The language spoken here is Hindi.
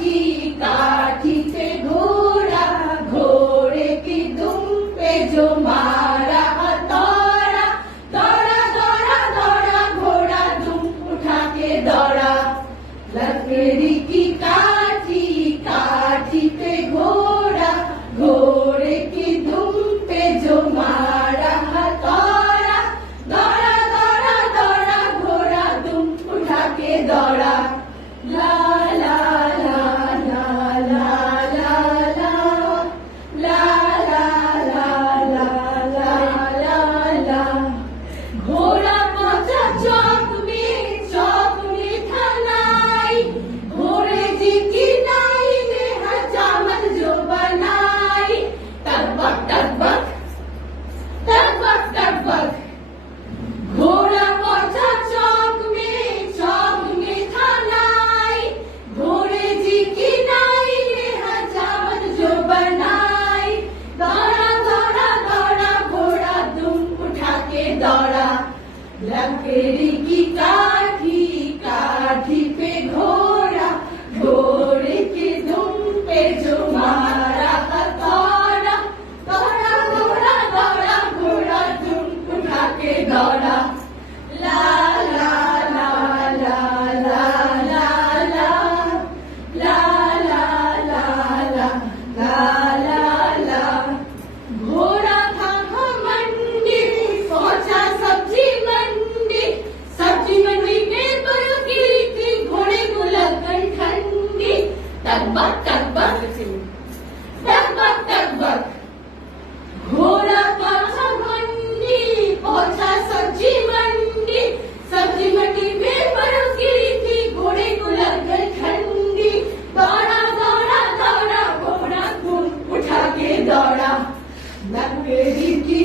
काठी से घोड़ा, घोड़े की दुम पे जो मारा हथौड़ा, दौड़ा दौड़ा दौड़ा घोड़ा दुम उठा के दौड़ा। लकड़ी की काठी, काठी पे घोड़ा, घोड़े की दुम पे जो मारा हथौड़ा, दौड़ा दौड़ा दौड़ा घोड़ा दुम उठा के दौड़ा। ला ला ला ला ला ला ला ला ला ला ला ला ला ला। घोड़ा पहुंचा चौक में था नाई, घोड़े जी की नाई ने हजामत जो बनाई। टकबक टकबक टकबक टकबक। घोड़ा पहुंचा चौक में था नाई, घोड़े जी की नाई ने हजामत जो बनाई। दौड़ा दौड़ा दौड़ा घोड़ा दुम उठा के दौड़ा। लकड़ी की काठी, काठी पे घोड़ा, घोड़े की दुम पे जो मारा हथौड़ा, दौड़ा दौड़ा दौड़ा घोड़ा दुम उठा के दौड़ा। ला ला ला ला ला ला ला ला ला ला ला ला ला ला। घोड़ा था घमंडी, पहुंचा सब्जी मंडी, सब्जी मंडी में बर्फ गिरी थी, घोड़े को लग गई ठंडी। टकबक टकबक टकबक टकबक। घोड़ा पहुंचा मंडी, पहुंचा सब्जी मंडी, सब्जी मंडी में बर्फ गिरी थी, घोड़े को लग गई ठंडी। दौड़ा दौड़ा दौड़ा घोड़ा दुम उठा के दौड़ा। लकड़ी की